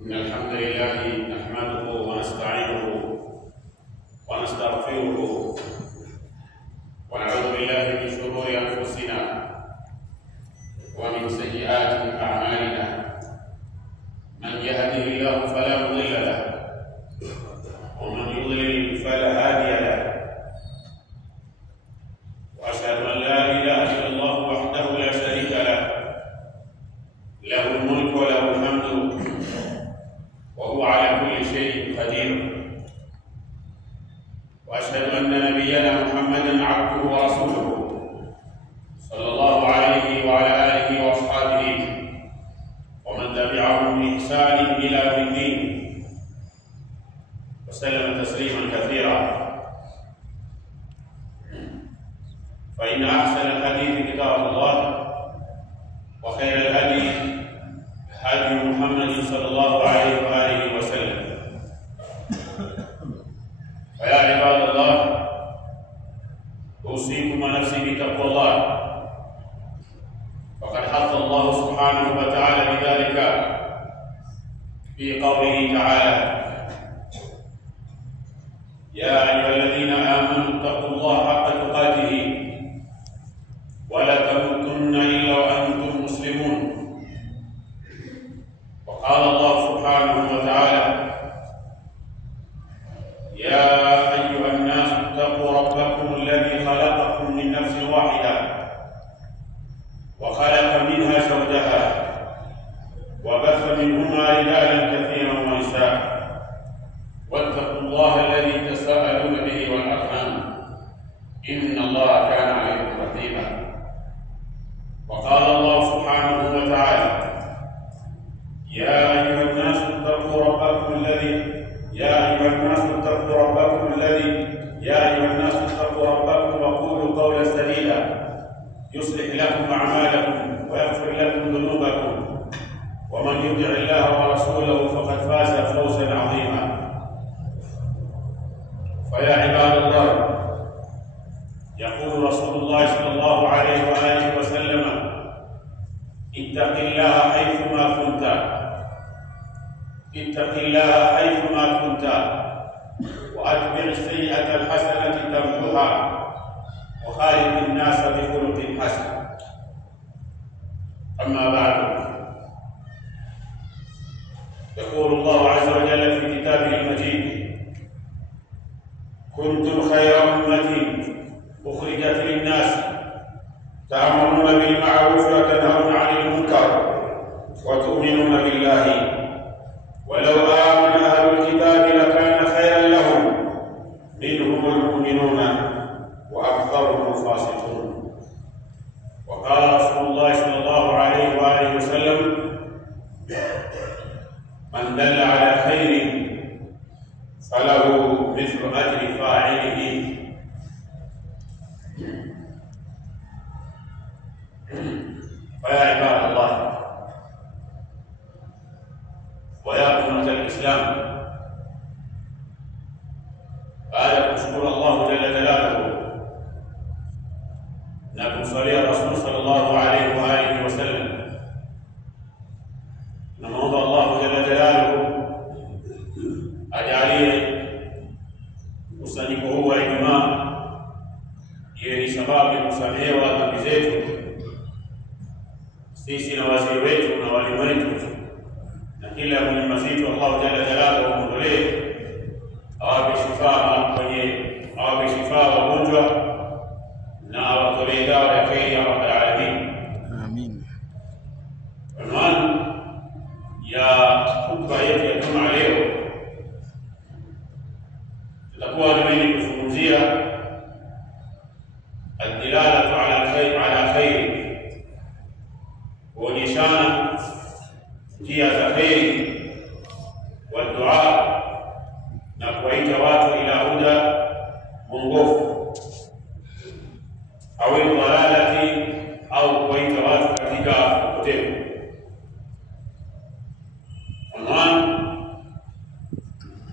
إن الحمد لله نحمده ونستعينه ونستغفره ونعوذ بالله من شرور أنفسنا ومن سيئات أعمالنا. من يهده الله فلا مضل له ومن يضلل فلا هادي له. وأشهد أن لا إله إلا الله وحده لا شريك له، له الملك وله الحمد وهو على كل شيء قدير. وأشهد أن نبينا محمدا عبده ورسوله صلى الله عليه وعلى آله وأصحابه ومن تبعهم بإحسان إلى يوم الدين وسلم تسليما كثيرا. فإن أحسن الحديث كتاب الله وخير الهدي هدي محمد صلى الله عليه وآله وسلم. فيا عباد الله، أوصيكم ونفسي بتقوى الله، وقد حث الله سبحانه وتعالى بذلك في قوله تعالى: يا أيها الذين آمنوا اتقوا الله حق تقاته ولا تموتن إلا وأنتم مسلمون. وقال الله سبحانه وتعالى: يا أيها الناس اتقوا ربكم الذي خلقكم من نفس واحدة وخلق منها زوجها وبث منهما رجالا كثيرا ونساء واتقوا الله الذي تساءلون به والأرحام إن الله كان عليكم رقيبا. وقال الله سبحانه وتعالى: يا أيها الناس اتقوا ربكم وقولوا قولا سديدا يصلح لكم أعمالكم ويغفر لكم ذنوبكم ومن يطع الله ورسوله فقد فاز فوزا عظيما. فيا عباد الله، يقول رسول الله صلى الله عليه وآله وسلم: اتق الله حيثما كنت، اتق الله حيثما كنت وأتبع السيئة الحسنة تمحها وخالق الناس بخلق حسن. أما بعد، يقول الله عز وجل في كتابه المجيد: كنتم خير أمة أخرجت للناس تأمرون بالمعروف وتنهون عن المنكر وتؤمنون بالله ولو آمن أهل الكتاب لكان خيرا لهم منهم المؤمنون وأكثرهم الفاسقون. وقال رسول الله صلى الله عليه وآله وسلم: من دل على خير فله مثل أجر فاعله. فيا عباد الله ويا أمة الإسلام، بعد شكر الله جل جلاله نكون صلي الرسول صلى الله عليه وآله وسلم، نموذ الله جل جلاله ajalie kusanyiko huu wa Ijumaa iwe ni sababu ya kusamehewa dhambi zetu sisi na wazee wetu na walimu wetu, na kila mwenye mazito Allah jalla jalaluhu amuondolee, awape shifaa wagonjwa na awatolee dawa ya kheri ya Rabbul Alamin. Amin. Anwani ya khutba yetu ya Jumaa leo tutakuwa ni wenye kuzungumzia ad-dilalatu ala khair, kuonyeshana njia za kheri, wa dua, na kuwaita watu ila huda, mwongofu, au dhalalati, au kuwaita watu katika upotevu. Anwani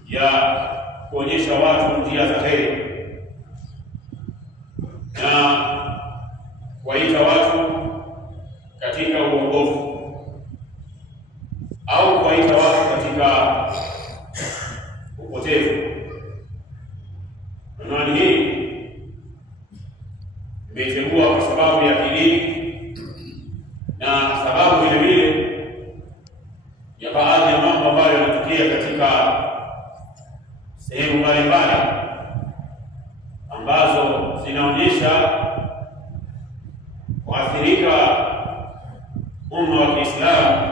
ya kuonyesha watu njia za kheri na kuwaita watu katika uongofu au kuwaita watu katika baadhi ya mambo ambayo yanatokea katika sehemu mbalimbali ambazo zinaonyesha kuathirika umma wa Kiislamu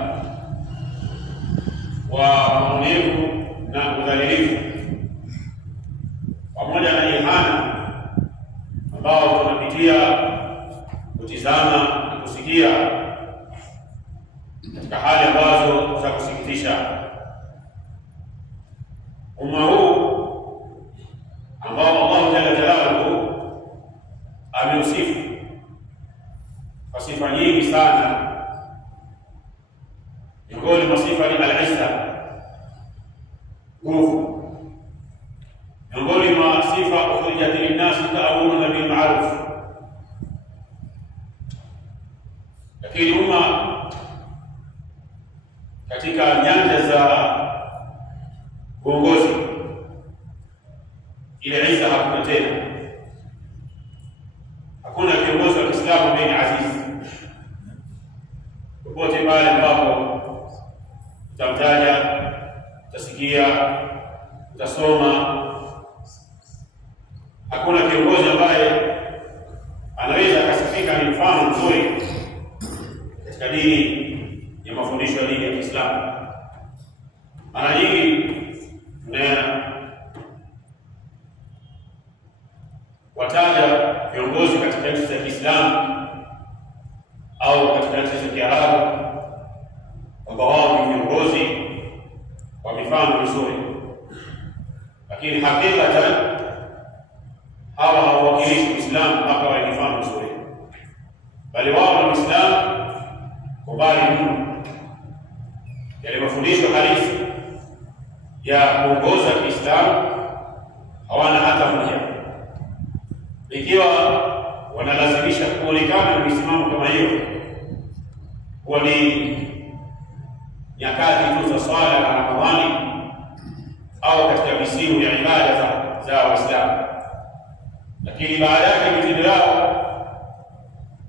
wa maonevu na udhalilifu pamoja na ihana ambao tunapitia kutizama na kusikia katika hali ambazo za kusikitisha. Umma huu ambao Allah Jalla Jalaluhu ameusifu kwa sifa nyingi sana, miongoni mwa sifa ni al-izza, nguvu. Miongoni mwa sifa ukhrijat lin-nas ta'muruna bil ma'ruf. Lakini umma katika nyanja za uongozi ile izza hakuna tena. Hakuna kiongozi wa Kiislamu ambaye ni aziz. Popote pale ambapo utamtaja, utasikia, utasoma, hakuna kiongozi ambaye anaweza akasifika ni mfano mzuri katika dini ya mafundisho ya dini ya Kiislamu. Mara nyingi wataja viongozi katika nchi za Kiislamu au katika nchi za Kiarabu kwamba wao ni viongozi wa mifano mizuri, lakini hakikatan hawa hawakilishi Uislamu mpaka wawe mifano mizuri, bali wao na Uislamu kubali mno yale mafundisho halisi ya kuongoza Kiislamu hawana hata moja. Ikiwa wanalazimisha kuonekana na misimamo kama hiyo, huwa ni nyakati tu za swala na Ramadhani au katika misimu ya ibada za Waislamu, lakini baada yake mitendo yao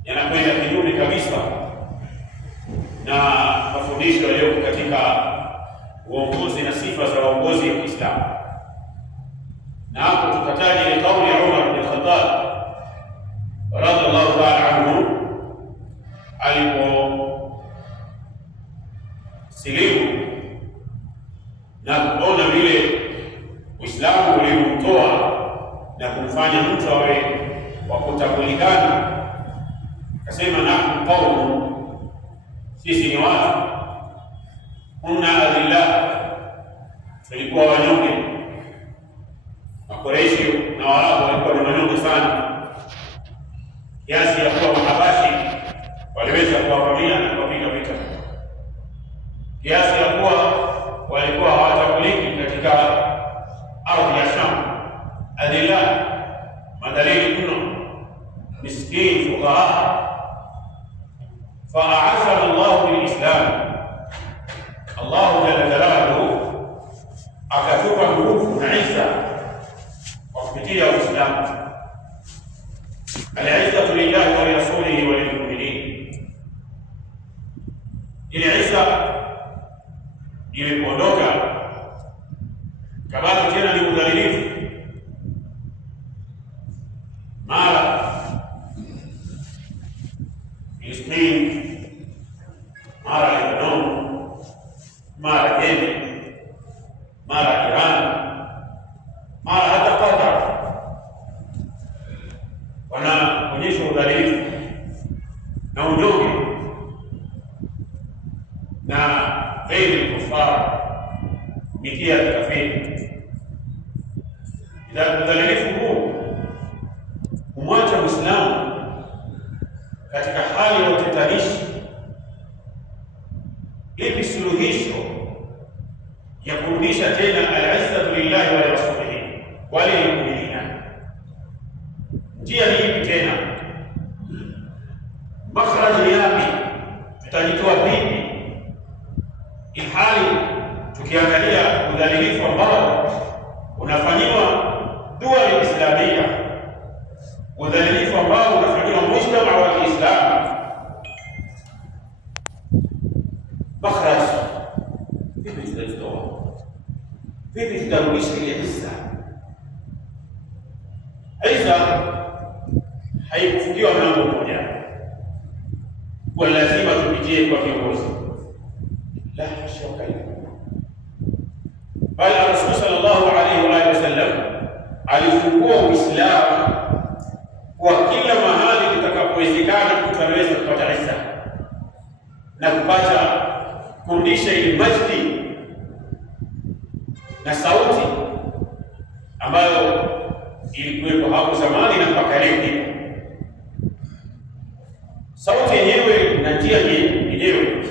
yanakwenda kinyume kabisa na mafundisho yaliyo katika uongozi na sifa za uongozi wa Kiislamu. Na hapo tukataja ile kauli ya Umar bin Khattab radhiallahu ta'ala anhu aliposilimu na kuona vile Uislamu ulimtoa na kumfanya mtu awe wa kutambulikana, akasema nahnu qaumun, sisi ni watu, kunna adilla, tulikuwa wanyonge. Makoreishi na Waarabu walikuwa ni wanyonge sana kiasi ya kuwa Mahabashi waliweza kuwavamia na kuwapiga vita, kiasi ya kuwa walikuwa hawatambuliki katika ardhi ya Sham. Adilla, madalili mno, miskini, fuqara. Fa'azama Allahu bil-Islam, Allahu Jalla Jalaluhu akatupa nguvu na izza kwa kupitia Uislamu. Al-izzatu lillahi wa rasulihi wa lilmu'minin. Ile izza ilipoondoka, kabaki tena ni udhalilifu. Mara Palestina, mara Lebanon, mara Yemen, mara Iran, mara hata Qatar, wanaonyesha udhalilifu na unyonge na ghairi kufara mikia kafiri. Ila udhalilifu huu kumwacha Muislamu katika hali ya utetanishi. Ipi suluhisho ya kurudisha tena al-izzatu lillahi wa rasulihi wa lilmu'minina? Njia hii ipi tena? Makhraji yapi? Tutajitoa vipi ilhali tukiangalia udhalilifu ambao unafanyiwa dua islamia, udhalilifu ambao unafanyiwa mujtama wa Kiislamu? Makhraj tutazitoa? Vipi tutarudisha ile izza? Izza haikufungiwa mlango mmoja, kwa lazima tupitie kwa viongozi, la shaka hilo. Bali Rasul sallallahu alaihi wasallam alifungua Uislamu kwa kila mahali tutakapowezekana mtu anaweza kupata izza na kupata kurudisha ile majdi na sauti ambayo ilikuwepo hapo zamani na mpaka leo ipo. Sauti yenyewe na njia yenyewe,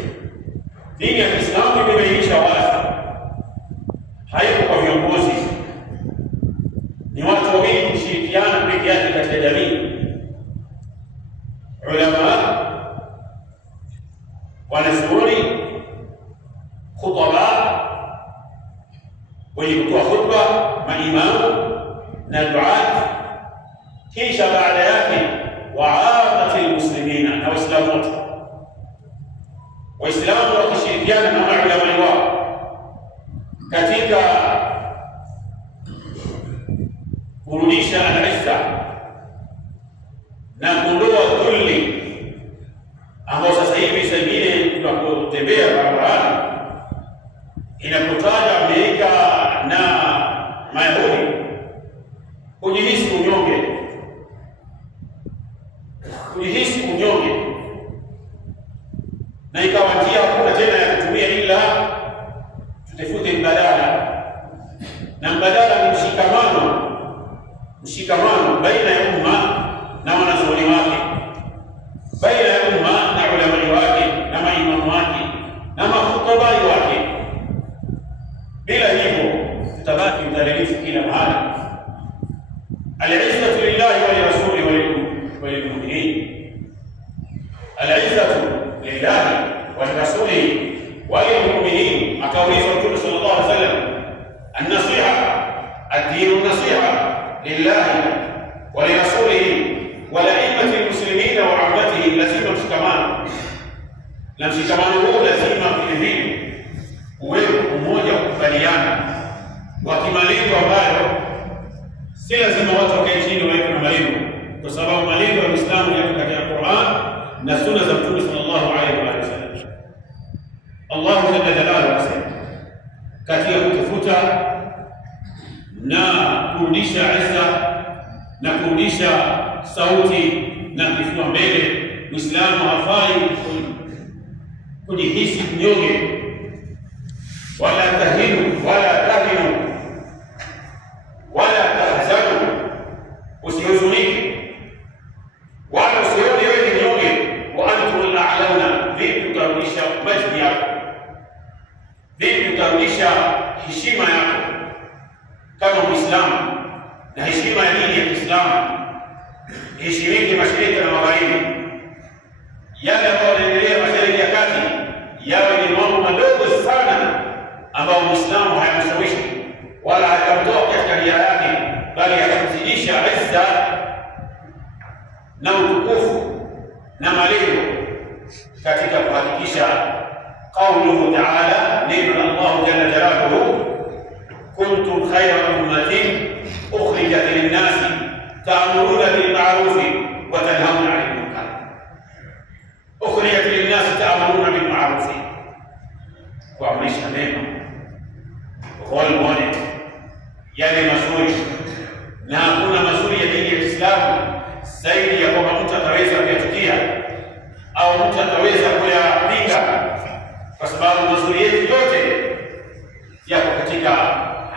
dini ya Kiislamu imebainisha wazi, haipo kwa viongozi, ni watu wawili kushirikiana peke yake katika jamii. Ulama, wanazuoni, khutaba, wenye kutoa khutba, maimamu na duat, kisha baada yake waamati almuslimina na waislamu wote. Waislamu wakishirikiana na maulama wao katika kurudisha al-izza na kuondoa dhulli ambao sasa hivi sengine tunapotembea barabarani inapotaja Amerika na Mayahudi kujihisi unyonge, na ikawa njia hakuna tena ya kutumia ila tutafute mbadala, na mbadala ni mshikamano baina ya umma na wanazuoni wake, baina ya umma na ulama wake na maimamu wake na makhutabai wake. Bila hivyo tutabaki mdhalilifu kila mahali. Al-izzatu lillahi wa lirasuli wa lilmu'minin, al-izzatu lillahi wa lirasuli wa lilmu'minin. Akauliza Mtume sallallahu alaihi wasallam, an-nasiha, ad-dinu an-nasiha lillahi wa lirasulihi wa la'immati al-muslimina wa 'ammatihim. Lazima mshikamano, na mshikamano huu lazima vile uwepo umoja, kukubaliana wa kimalengo ambayo si lazima watu wakae chini waweke na malengo, kwa sababu malengo ya Uislamu yako katika Qur'an na sunna za Mtume sallallahu alaihi wasallam. Allah jalla jalaluhu anasema katika kutafuta na kurudisha izza na kurudisha sauti na kifua mbele, Uislamu hafai kujihisi mnyonge, wala tahinu wala tahzanu, usihuzunike wala usione wewe ni mnyonge. Wa antum al-a'launa, vipi utarudisha majdi yako, vipi utarudisha heshima yako kama Muislamu, na heshima ya dini ya Kiislamu heshimike mashariki na magharibi. Yale ambayo yanaendelea mashariki ya kati yawe ni mambo madogo sana ambayo Muislamu hayamshawishi wala hatamtoa katika nia yake, bali atamzidisha izza na utukufu na malengo katika kuhakikisha qauluhu ta'ala, neno Allah jalla jalaluhu, kuntum khayra ummatin ukhrijat lin-nasi ta'muruna bil ma'ruf wa tanhauna 'anil munkar. Ukhrijat lin-nasi ta'muruna bil ma'ruf, kuamrisha mema, kuamrisha yale mazuri, na hakuna mazuri ya dini ya Kiislamu zaidi ya kwamba mtu ataweza kuyachukia au mtu ataweza kuyapinga, kwa sababu mazuri yetu yote yako katika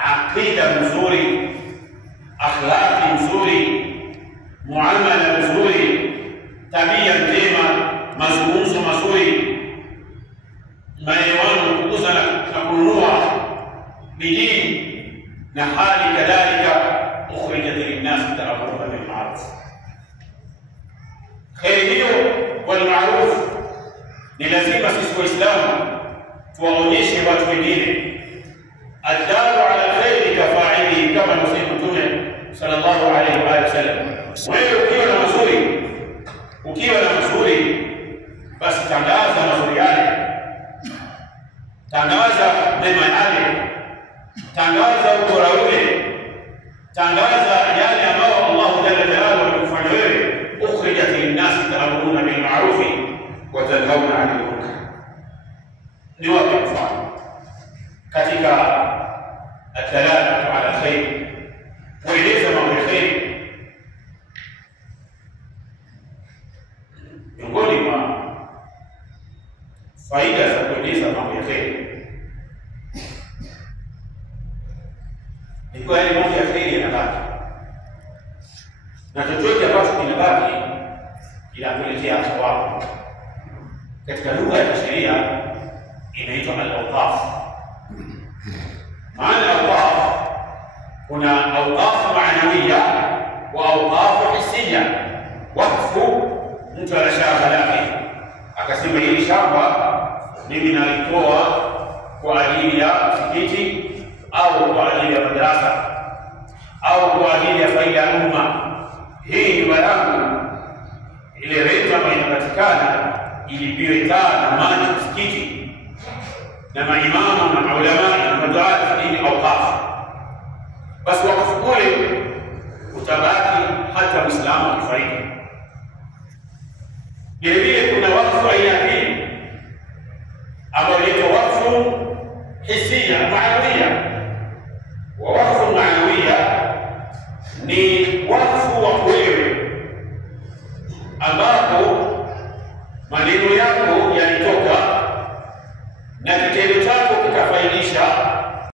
aqida nzuri, akhlaqi nzuri, muamala nzuri, tabia njema, mazungumzo mazuri, maelewano, kuuza na kununua, bidii na hali kadhalika. Ukhrijat lin-nas ta'muruna bil ma'ruf, kheri hiyo wal ma'ruf ni lazima sisi Waislamu tuwaonyeshe watu wengine. Ad-dalu ala al-khairi kafa'ilihi, kama anasema Mtume sallallahu alaihi wasallam. Wewe ukiwa na mazuri basi tangaza mazuri yale, tangaza mema yale. ubora ule, tangaza yale ambayo Allah jalla jalaluhu amekufanya wewe. Ukhrijat lin-nasi ta'muruna bil ma'ruf wa tanhauna 'anil munkar. Ni wapi mfano katika ad-dalalatu 'ala al-khair, kueleza mambo ya khair. Miongoni mwa faida za kueleza mambo ya khair ni kwa yale mambo ya khair yanabaki, na chochote ambacho kinabaki kinakuletea thawabu. Katika lugha ya sheria inaitwa al-awqaf. Maana awqaf, kuna awqaf ma'nawiyya wa awqaf hissiyya. Wakfu, mtu ana shamba lake akasema hili shamba mimi nalitoa kwa ajili ya msikiti au kwa ajili ya madrasa au kwa ajili ya faida ya umma. Hii ni yangu, ile renta ambayo inapatikana ilipiwe taa na maji msikiti na maimamu na maulama na maduati, ni awqaf. Basi wakfu ule utabaki hata Muislamu akifariki. Vilevile kuna wakfu aina ya pili ambayo inaitwa wakfu hisia maanawia. Wa wakfu maanawia ni wakfu wa wewe ambapo maneno yako